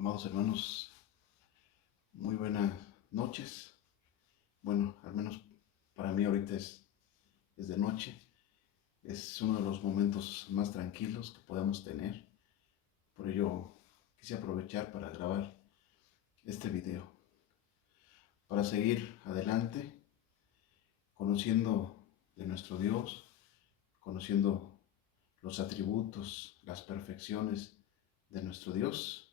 Amados hermanos, muy buenas noches. Bueno, al menos para mí ahorita es de noche. Es uno de los momentos más tranquilos que podemos tener. Por ello quise aprovechar para grabar este video, para seguir adelante, conociendo de nuestro Dios, conociendo los atributos, las perfecciones de nuestro Dios.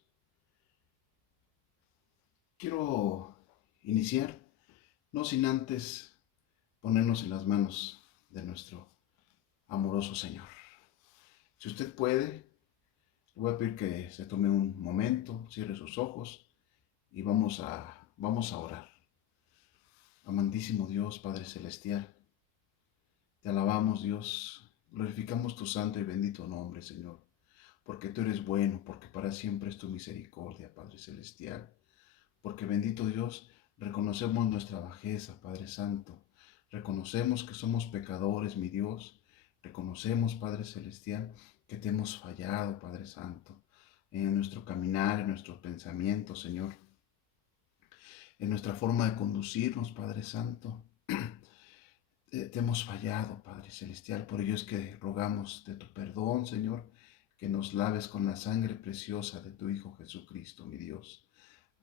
Quiero iniciar, no sin antes ponernos en las manos de nuestro amoroso Señor. Si usted puede, le voy a pedir que se tome un momento, cierre sus ojos y vamos a orar. Amantísimo Dios, Padre Celestial, te alabamos, Dios, glorificamos tu santo y bendito nombre, Señor, porque tú eres bueno, porque para siempre es tu misericordia, Padre Celestial, porque bendito Dios, reconocemos nuestra bajeza, Padre Santo, reconocemos que somos pecadores, mi Dios, reconocemos, Padre Celestial, que te hemos fallado, Padre Santo, en nuestro caminar, en nuestros pensamientos, Señor, en nuestra forma de conducirnos, Padre Santo. Te hemos fallado, Padre Celestial, por ello es que rogamos de tu perdón, Señor, que nos laves con la sangre preciosa de tu Hijo Jesucristo, mi Dios.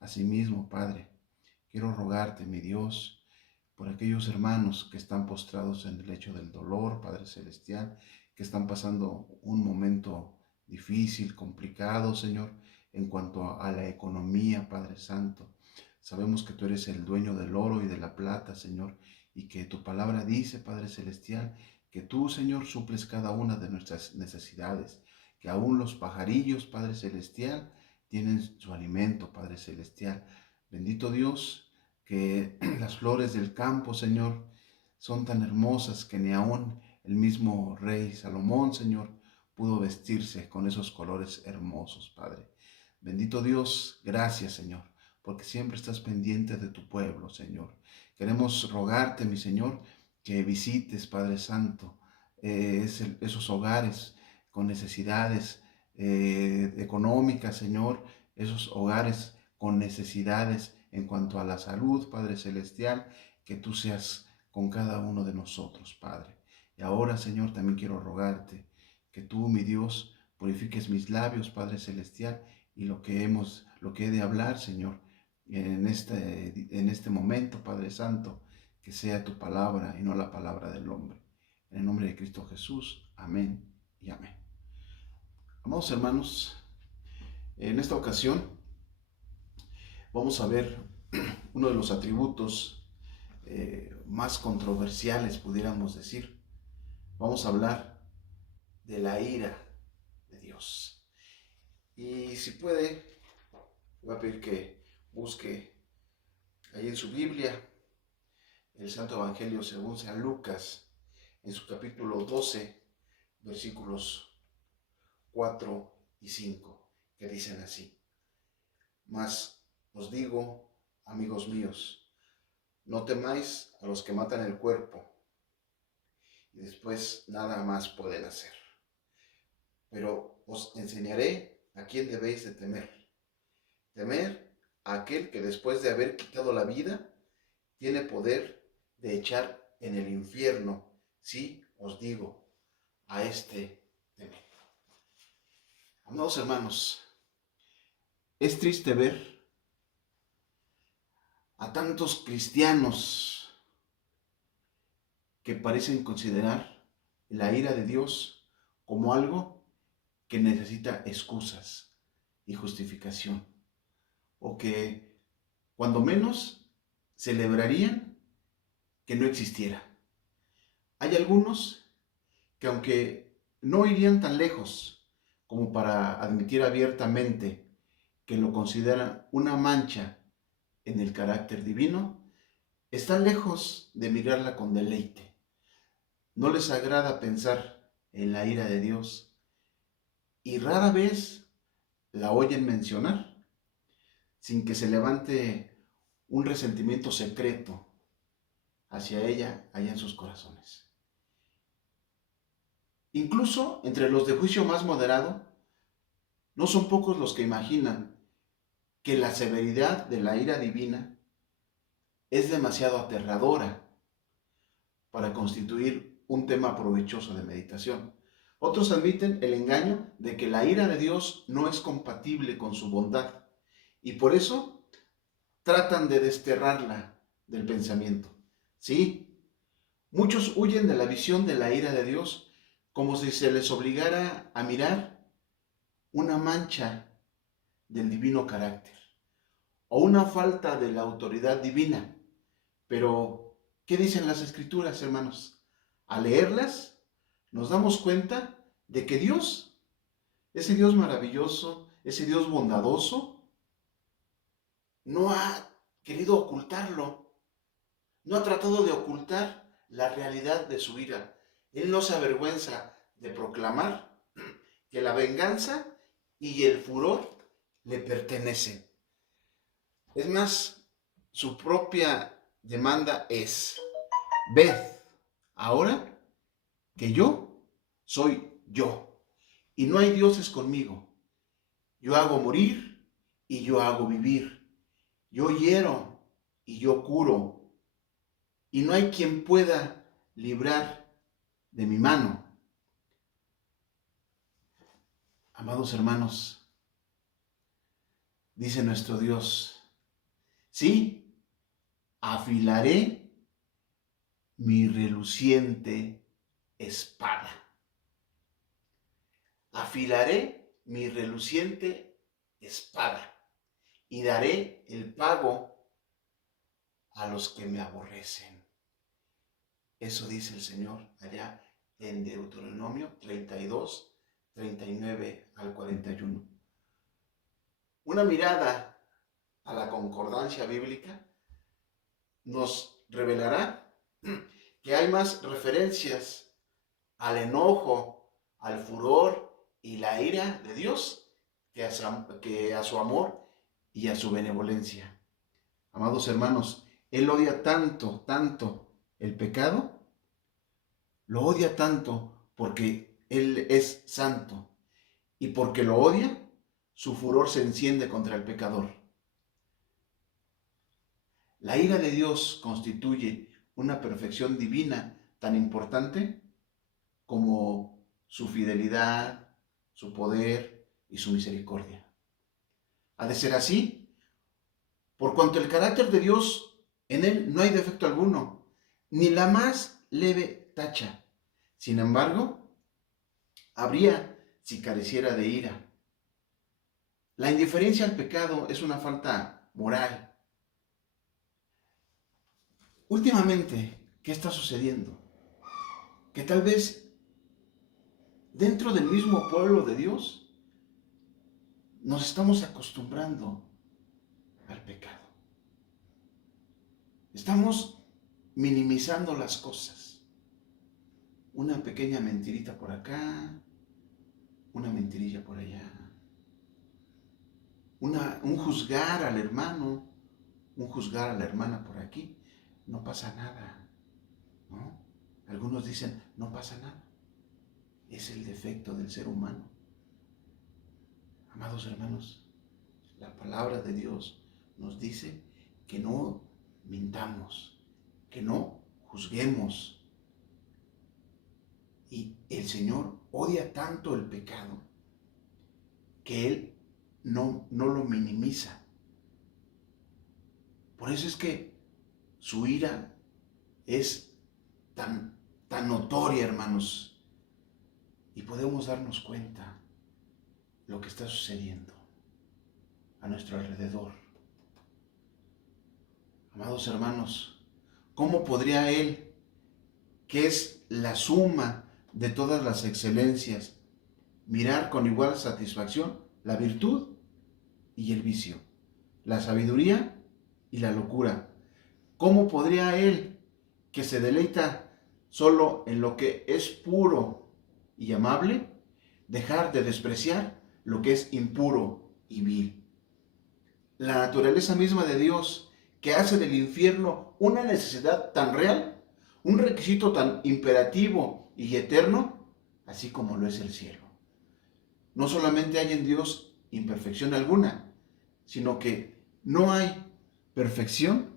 Asimismo, Padre, quiero rogarte, mi Dios, por aquellos hermanos que están postrados en el lecho del dolor, Padre Celestial, que están pasando un momento difícil, complicado, Señor, en cuanto a la economía, Padre Santo. Sabemos que tú eres el dueño del oro y de la plata, Señor, y que tu palabra dice, Padre Celestial, que tú, Señor, suples cada una de nuestras necesidades, que aún los pajarillos, Padre Celestial, tienen su alimento, Padre Celestial. Bendito Dios, que las flores del campo, Señor, son tan hermosas que ni aún el mismo rey Salomón, Señor, pudo vestirse con esos colores hermosos, Padre. Bendito Dios, gracias, Señor, porque siempre estás pendiente de tu pueblo, Señor. Queremos rogarte, mi Señor, que visites, Padre Santo, esos hogares con necesidades económicas, Señor, esos hogares con necesidades en cuanto a la salud, Padre Celestial, que tú seas con cada uno de nosotros, Padre. Y ahora, Señor, también quiero rogarte que tú, mi Dios, purifiques mis labios, Padre Celestial, y lo que he de hablar, Señor, en este momento, Padre Santo, que sea tu palabra y no la palabra del hombre. En el nombre de Cristo Jesús, amén y amén. Amados hermanos, en esta ocasión vamos a ver uno de los atributos más controversiales, pudiéramos decir. Vamos a hablar de la ira de Dios. Y si puede, voy a pedir que busque ahí en su Biblia el Santo Evangelio según San Lucas, en su capítulo 12, versículos 4 y 5, que dicen así: Mas os digo, amigos míos, no temáis a los que matan el cuerpo y después nada más pueden hacer. Pero os enseñaré a quién debéis de temer. Temer a aquel que después de haber quitado la vida, tiene poder de echar en el infierno. Sí, os digo, a este temed. Amados hermanos, es triste ver a tantos cristianos que parecen considerar la ira de Dios como algo que necesita excusas y justificación, o que cuando menos celebrarían que no existiera. Hay algunos que, aunque no irían tan lejos como para admitir abiertamente que lo consideran una mancha en el carácter divino, están lejos de mirarla con deleite. No les agrada pensar en la ira de Dios y rara vez la oyen mencionar sin que se levante un resentimiento secreto hacia ella allá en sus corazones. Incluso entre los de juicio más moderado, no son pocos los que imaginan que la severidad de la ira divina es demasiado aterradora para constituir un tema provechoso de meditación. Otros admiten el engaño de que la ira de Dios no es compatible con su bondad y por eso tratan de desterrarla del pensamiento. Sí, muchos huyen de la visión de la ira de Dios como si se les obligara a mirar una mancha del divino carácter o una falta de la autoridad divina. Pero, ¿qué dicen las Escrituras, hermanos? Al leerlas, nos damos cuenta de que Dios, ese Dios maravilloso, ese Dios bondadoso, no ha querido ocultarlo, no ha tratado de ocultar la realidad de su ira. Él no se avergüenza de proclamar que la venganza y el furor le pertenecen. Es más, su propia demanda es: ved ahora que yo soy yo y no hay dioses conmigo. Yo hago morir y yo hago vivir. Yo hiero y yo curo. Y no hay quien pueda librar de mi mano. Amados hermanos, dice nuestro Dios, sí, afilaré mi reluciente espada. Afilaré mi reluciente espada y daré el pago a los que me aborrecen. Eso dice el Señor allá en Deuteronomio 32, 39 al 41. Una mirada a la concordancia bíblica nos revelará que hay más referencias al enojo, al furor y la ira de Dios que a su amor y a su benevolencia. Amados hermanos, Él odia tanto el pecado, lo odia tanto porque Él es santo y porque lo odia, su furor se enciende contra el pecador. La ira de Dios constituye una perfección divina tan importante como su fidelidad, su poder y su misericordia. Ha de ser así, por cuanto el carácter de Dios, en él no hay defecto alguno, ni la más leve tacha. Sin embargo, habría si careciera de ira. La indiferencia al pecado es una falta moral. Últimamente, ¿qué está sucediendo? Que tal vez dentro del mismo pueblo de Dios nos estamos acostumbrando al pecado. Estamos minimizando las cosas. Una pequeña mentirita por acá, una mentirilla por allá. Un juzgar al hermano, un juzgar a la hermana por aquí. No pasa nada, ¿no? Algunos dicen, no pasa nada. Es el defecto del ser humano. Amados hermanos, la palabra de Dios nos dice que no mintamos, que no juzguemos. Y el Señor odia tanto el pecado que Él no lo minimiza. Por eso es que su ira es tan notoria, hermanos, y podemos darnos cuenta lo que está sucediendo a nuestro alrededor. Amados hermanos, ¿cómo podría Él, que es la suma de todas las excelencias, mirar con igual satisfacción la virtud y el vicio, la sabiduría y la locura? ¿Cómo podría Él, que se deleita solo en lo que es puro y amable, dejar de despreciar lo que es impuro y vil? La naturaleza misma de Dios, que hace del infierno una necesidad tan real, un requisito tan imperativo y eterno, así como lo es el cielo. No solamente hay en Dios imperfección alguna, sino que no hay perfección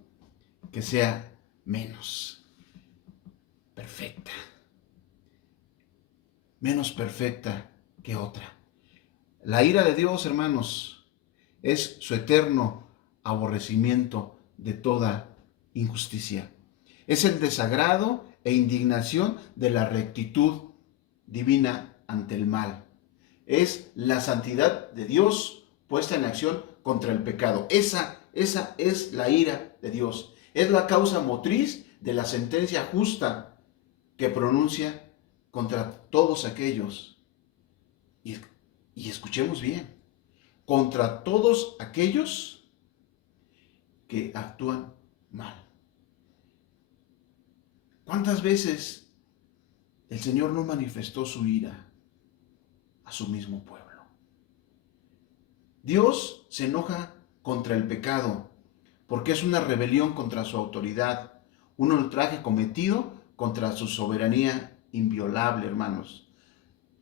que sea menos perfecta, menos perfecta que otra. La ira de Dios, hermanos, es su eterno aborrecimiento de toda injusticia. Es el desagrado e indignación de la rectitud divina ante el mal. Es la santidad de Dios puesta en acción contra el pecado. Esa es la ira de Dios. Es la causa motriz de la sentencia justa que pronuncia contra todos aquellos. Y escuchemos bien, contra todos aquellos que actúan mal. ¿Cuántas veces el Señor no manifestó su ira a su mismo pueblo? Dios se enoja contra el pecado porque es una rebelión contra su autoridad, un ultraje cometido contra su soberanía inviolable, hermanos.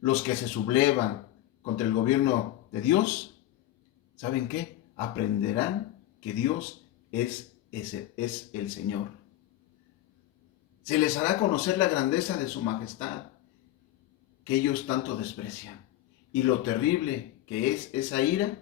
Los que se sublevan contra el gobierno de Dios, ¿saben qué? Aprenderán que Dios es el Señor. Se les hará conocer la grandeza de su majestad, que ellos tanto desprecian, y lo terrible que es esa ira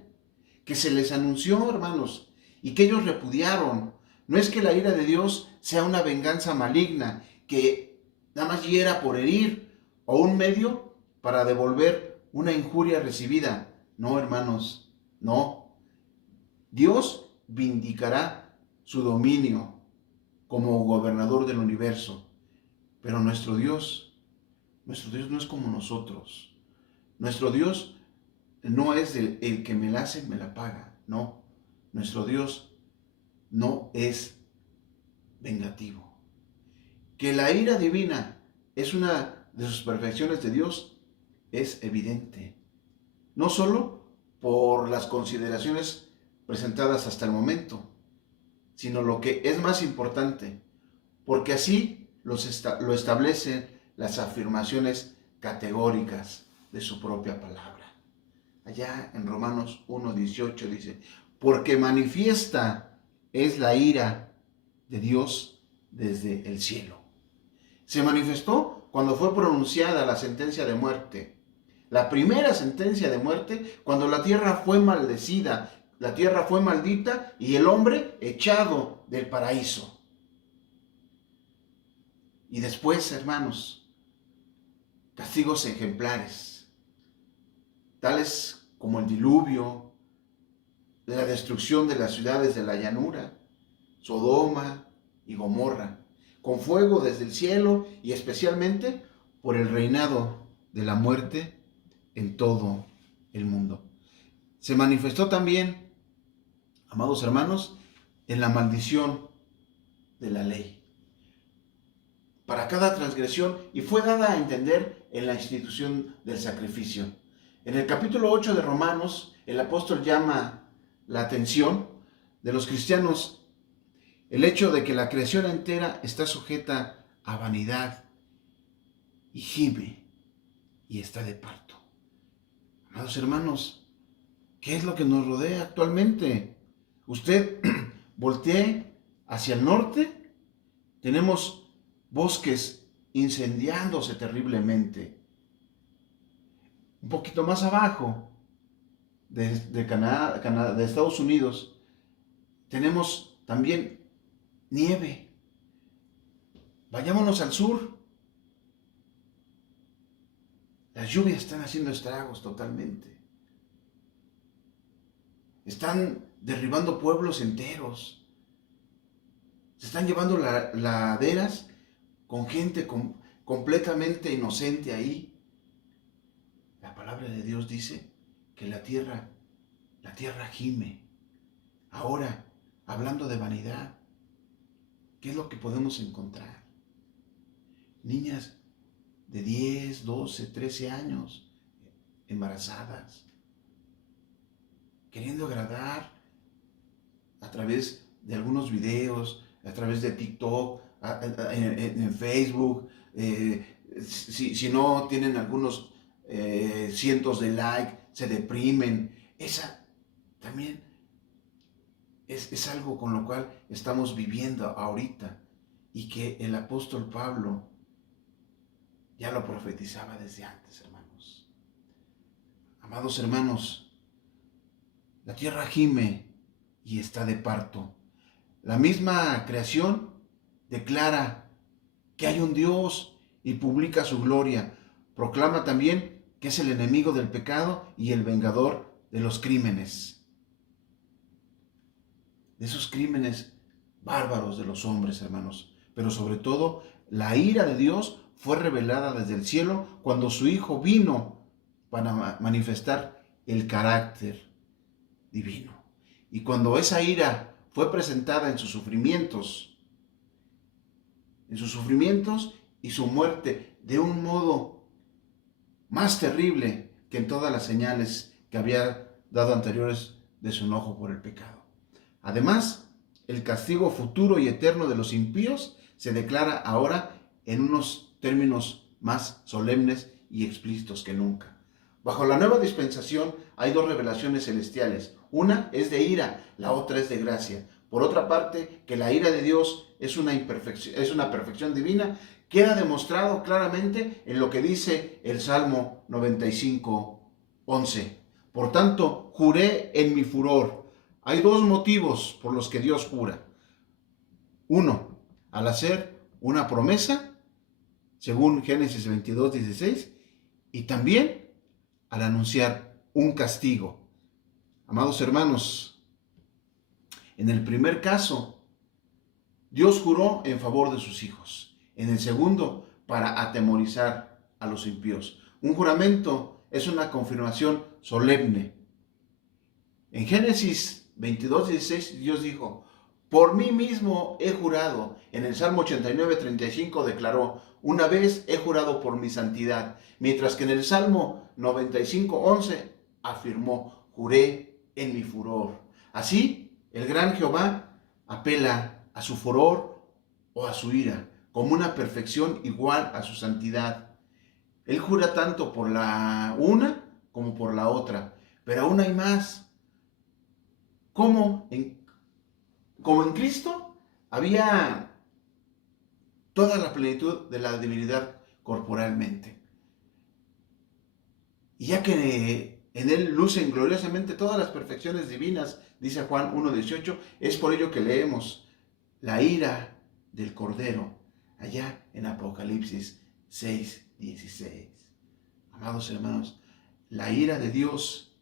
que se les anunció, hermanos, y que ellos repudiaron. No es que la ira de Dios sea una venganza maligna, que nada más hiera por herir, o un medio para devolver una injuria recibida. No, hermanos, no. Dios vindicará su dominio como gobernador del universo. Pero nuestro Dios no es como nosotros. Nuestro Dios no es el que me la hace, me la paga. No, nuestro Dios no es vengativo. Que la ira divina es una de sus perfecciones de Dios es evidente. No solo por las consideraciones presentadas hasta el momento, sino lo que es más importante, porque así lo establecen las afirmaciones categóricas de su propia palabra. Allá en Romanos 1:18 dice, porque manifiesta es la ira de Dios desde el cielo. Se manifestó cuando fue pronunciada la sentencia de muerte. La primera sentencia de muerte, cuando la tierra fue maldecida, la tierra fue maldita y el hombre echado del paraíso. Y después, hermanos, castigos ejemplares, tales como el diluvio, la destrucción de las ciudades de la llanura, Sodoma y Gomorra, con fuego desde el cielo y especialmente por el reinado de la muerte en todo el mundo. Se manifestó también, amados hermanos, en la maldición de la ley para cada transgresión, y fue dada a entender en la institución del sacrificio. En el capítulo 8 de Romanos, el apóstol llama la atención de los cristianos el hecho de que la creación entera está sujeta a vanidad y gime y está de parto. Amados hermanos, ¿qué es lo que nos rodea actualmente? Usted voltee hacia el norte, tenemos bosques incendiándose terriblemente. Un poquito más abajo de Canadá, de Estados Unidos, tenemos también nieve. Vayámonos al sur. Las lluvias están haciendo estragos totalmente. Están derribando pueblos enteros. Se están llevando laderas con gente completamente inocente ahí. La palabra de Dios dice que la tierra gime. Ahora, hablando de vanidad, ¿qué es lo que podemos encontrar? Niñas de 10, 12, 13 años, embarazadas, queriendo agradar a través de algunos videos, a través de TikTok, en Facebook, si no tienen algunos cientos de likes, se deprimen. Esa también es algo con lo cual estamos viviendo ahorita y que el apóstol Pablo ya lo profetizaba desde antes, hermanos. Amados hermanos, la tierra gime y está de parto. La misma creación declara que hay un Dios y publica su gloria. Proclama también que es el enemigo del pecado y el vengador de los crímenes. De esos crímenes bárbaros de los hombres, hermanos. Pero sobre todo, la ira de Dios fue revelada desde el cielo cuando su Hijo vino para manifestar el carácter divino. Y cuando esa ira fue presentada en sus sufrimientos y su muerte de un modo más terrible que en todas las señales que había dado anteriores de su enojo por el pecado. Además, el castigo futuro y eterno de los impíos se declara ahora en unos términos más solemnes y explícitos que nunca. Bajo la nueva dispensación hay dos revelaciones celestiales. Una es de ira, la otra es de gracia. Por otra parte, que la ira de Dios es una perfección divina, queda demostrado claramente en lo que dice el Salmo 95:11. Por tanto, juré en mi furor. Hay dos motivos por los que Dios jura. Uno, al hacer una promesa, según Génesis 22:16, y también al anunciar un castigo. Amados hermanos, en el primer caso, Dios juró en favor de sus hijos. En el segundo, para atemorizar a los impíos. Un juramento es una confirmación solemne. En Génesis 22:16, Dios dijo: por mí mismo he jurado. En el Salmo 89:35 declaró: una vez he jurado por mi santidad. Mientras que en el Salmo 95:11 afirmó: juré en mi furor. Así, el gran Jehová apela a su furor o a su ira, como una perfección igual a su santidad. Él jura tanto por la una como por la otra. Pero aún hay más. Como en Cristo había toda la plenitud de la divinidad corporalmente. Y ya que en Él lucen gloriosamente todas las perfecciones divinas, dice Juan 1:18, es por ello que leemos la ira del Cordero allá en Apocalipsis 6:16. Amados hermanos, la ira de Dios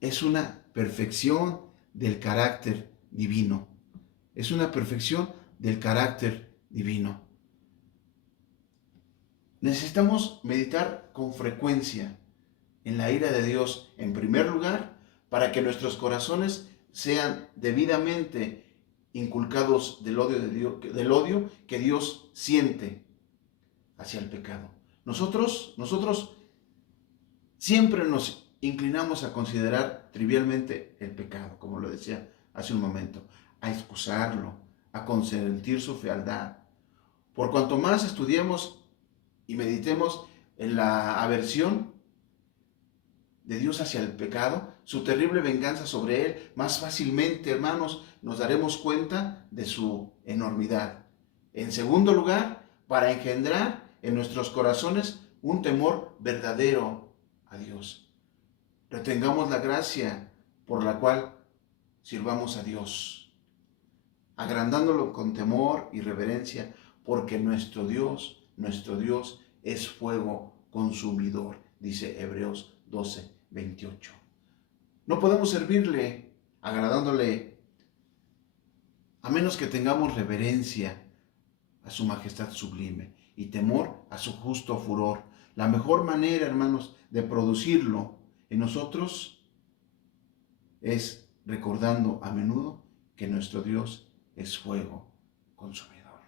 es una perfección del carácter divino. Es una perfección del carácter divino. Necesitamos meditar con frecuencia en la ira de Dios, en primer lugar, para que nuestros corazones sean debidamente inculcados del odio que Dios siente hacia el pecado. Nosotros siempre nos inclinamos a considerar trivialmente el pecado, como lo decía hace un momento, a excusarlo, a consentir su fealdad. Por cuanto más estudiemos y meditemos en la aversión de Dios hacia el pecado, su terrible venganza sobre él, más fácilmente, hermanos, nos daremos cuenta de su enormidad. En segundo lugar, para engendrar en nuestros corazones un temor verdadero a Dios. Retengamos la gracia por la cual sirvamos a Dios, agrandándolo con temor y reverencia, porque nuestro Dios es fuego consumidor, dice Hebreos 12:28. No podemos servirle agradándole a menos que tengamos reverencia a su majestad sublime y temor a su justo furor. La mejor manera, hermanos, de producirlo en nosotros es recordando a menudo que nuestro Dios es fuego consumidor.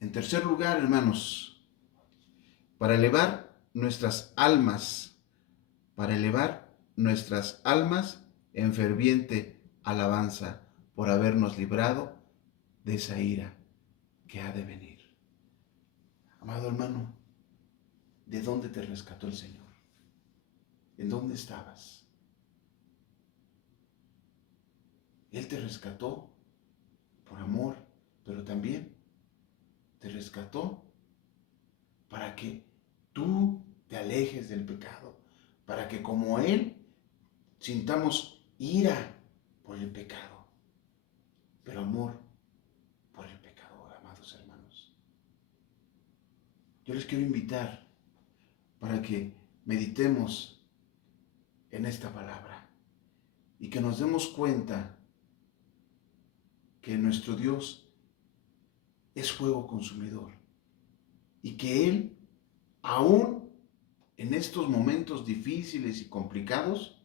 En tercer lugar, hermanos, para elevar nuestras almas en ferviente alabanza por habernos librado de esa ira que ha de venir. Amado hermano, ¿de dónde te rescató el Señor? ¿En dónde estabas? Él te rescató por amor, pero también te rescató para que tú te alejes del pecado, para que como Él sintamos ira por el pecado, pero amor por el pecado, amados hermanos. Yo les quiero invitar para que meditemos en esta palabra y que nos demos cuenta que nuestro Dios es fuego consumidor y que Él, aún en estos momentos difíciles y complicados,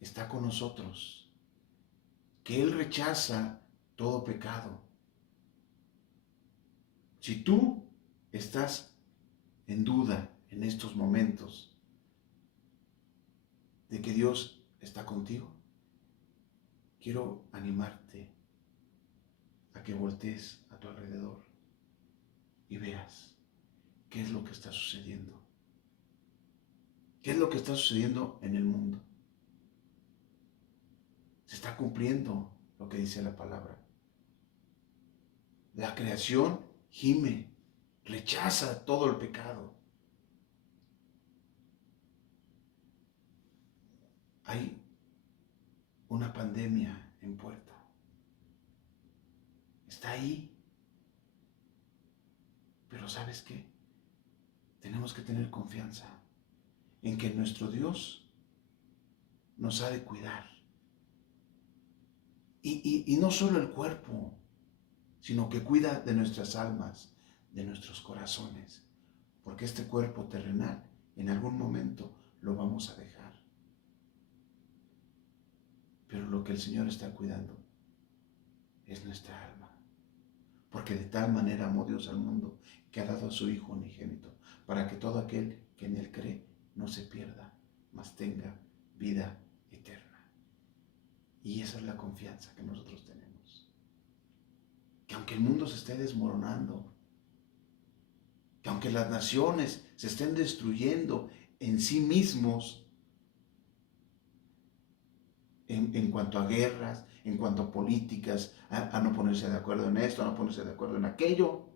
está con nosotros, que Él rechaza todo pecado. Si tú estás en duda en estos momentos de que Dios está contigo, quiero animarte a que voltees a tu alrededor y veas qué es lo que está sucediendo. ¿Qué es lo que está sucediendo en el mundo? Se está cumpliendo lo que dice la palabra. La creación gime, rechaza todo el pecado. Hay una pandemia en puerta. Está ahí. Pero ¿sabes qué? Tenemos que tener confianza en que nuestro Dios nos ha de cuidar. Y no solo el cuerpo, sino que cuida de nuestras almas, de nuestros corazones. Porque este cuerpo terrenal en algún momento lo vamos a dejar. Pero lo que el Señor está cuidando es nuestra alma. Porque de tal manera amó Dios al mundo que ha dado a su Hijo unigénito, para que todo aquel que en Él cree no se pierda, mas tenga vida eterna. Y esa es la confianza que nosotros tenemos. Que aunque el mundo se esté desmoronando, que aunque las naciones se estén destruyendo en sí mismos, en cuanto a guerras, en cuanto a políticas, a no ponerse de acuerdo en esto, a no ponerse de acuerdo en aquello,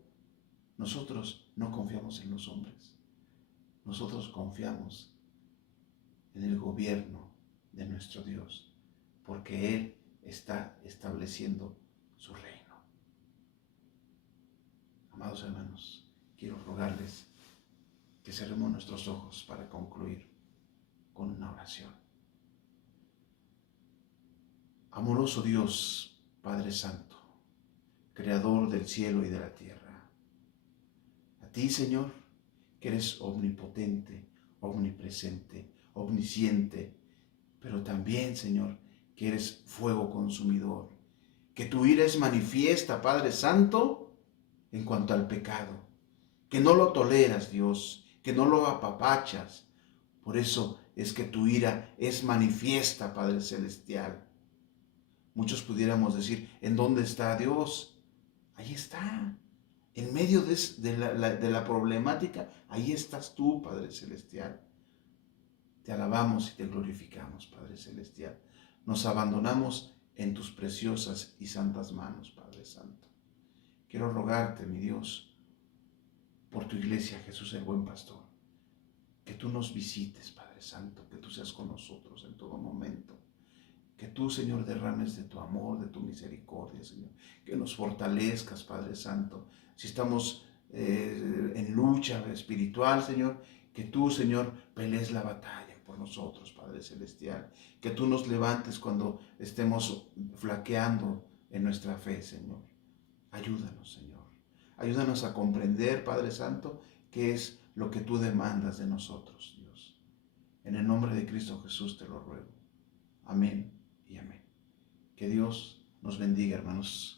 nosotros no confiamos en los hombres. Nosotros confiamos en el gobierno de nuestro Dios, porque Él está estableciendo su reino. Amados hermanos, quiero rogarles que cerremos nuestros ojos para concluir con una oración. Amoroso Dios, Padre Santo, Creador del cielo y de la tierra, a ti, Señor, que eres omnipotente, omnipresente, omnisciente, pero también, Señor, que eres fuego consumidor, que tu ira es manifiesta, Padre Santo, en cuanto al pecado, que no lo toleras, Dios, que no lo apapachas. Por eso es que tu ira es manifiesta, Padre Celestial. Muchos pudiéramos decir, ¿en dónde está Dios? Ahí está. En medio de la problemática, ahí estás tú, Padre Celestial. Te alabamos y te glorificamos, Padre Celestial. Nos abandonamos en tus preciosas y santas manos, Padre Santo. Quiero rogarte, mi Dios, por tu iglesia, Jesús el buen pastor, que tú nos visites, Padre Santo, que tú seas con nosotros en todo momento. Que tú, Señor, derrames de tu amor, de tu misericordia, Señor. Que nos fortalezcas, Padre Santo. Si estamos en lucha espiritual, Señor, que tú, Señor, pelees la batalla por nosotros, Padre Celestial. Que tú nos levantes cuando estemos flaqueando en nuestra fe, Señor. Ayúdanos, Señor. Ayúdanos a comprender, Padre Santo, qué es lo que tú demandas de nosotros, Dios. En el nombre de Cristo Jesús te lo ruego. Amén y amén. Que Dios nos bendiga, hermanos.